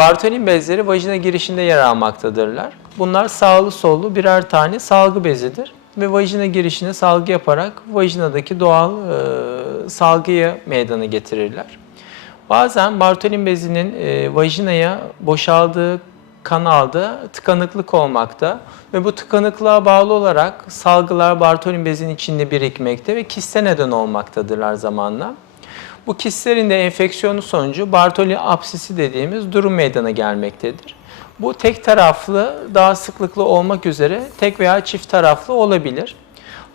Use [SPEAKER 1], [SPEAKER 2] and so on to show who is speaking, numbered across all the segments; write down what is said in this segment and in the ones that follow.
[SPEAKER 1] Bartolin bezleri vajina girişinde yer almaktadırlar. Bunlar sağlı sollu birer tane salgı bezidir ve vajina girişine salgı yaparak vajinadaki doğal e, salgıyı meydana getirirler. Bazen Bartolin bezinin e, vajinaya boşaldığı kanalda tıkanıklık olmakta ve bu tıkanıklığa bağlı olarak salgılar Bartolin bezinin içinde birikmekte ve kiste neden olmaktadırlar zamanla. Bu kistlerin de enfeksiyonu sonucu Bartoli apsisi dediğimiz durum meydana gelmektedir. Bu tek taraflı, daha sıklıklı olmak üzere tek veya çift taraflı olabilir.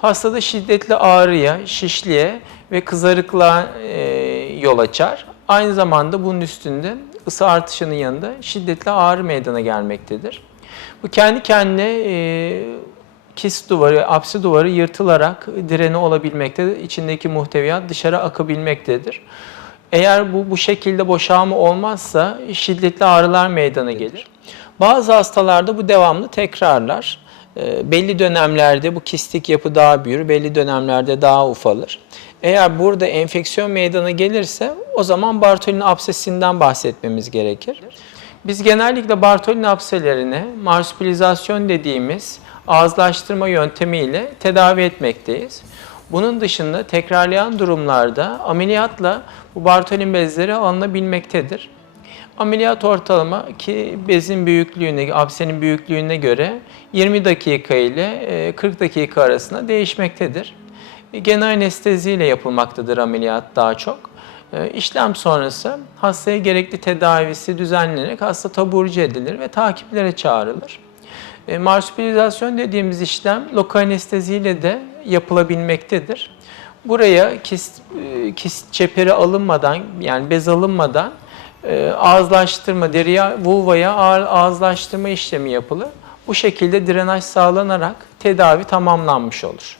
[SPEAKER 1] Hastada şiddetli ağrıya, şişliğe ve kızarıklığa e, yol açar. Aynı zamanda bunun üstünde ısı artışının yanında şiddetli ağrı meydana gelmektedir. Bu kendi kendine e, kist duvarı, apsi duvarı yırtılarak direni olabilmektedir. İçindeki muhteviyat dışarı akabilmektedir. Eğer bu bu şekilde boşalma olmazsa şiddetli ağrılar meydana gelir. Bazı hastalarda bu devamlı tekrarlar. E, belli dönemlerde bu kistik yapı daha büyür, belli dönemlerde daha ufalır. Eğer burada enfeksiyon meydana gelirse o zaman Bartolin absesinden bahsetmemiz gerekir. Biz genellikle Bartolin abselerini marsupilizasyon dediğimiz ağızlaştırma yöntemiyle tedavi etmekteyiz. Bunun dışında tekrarlayan durumlarda ameliyatla bu Bartolin bezleri alınabilmektedir. Ameliyat ortalama ki bezin büyüklüğüne, absenin büyüklüğüne göre 20 dakika ile e, 40 dakika arasında değişmektedir. Genel anestezi ile yapılmaktadır ameliyat daha çok. E, İşlem sonrası hastaya gerekli tedavisi düzenlenerek hasta taburcu edilir ve takiplere çağrılır. E, marsupilizasyon dediğimiz işlem lokal anestezi ile de yapılabilmektedir. Buraya kist, e, kist çeperi alınmadan yani bez alınmadan e, ağızlaştırma, deriye, vulvaya ağızlaştırma işlemi yapılır. Bu şekilde drenaj sağlanarak tedavi tamamlanmış olur.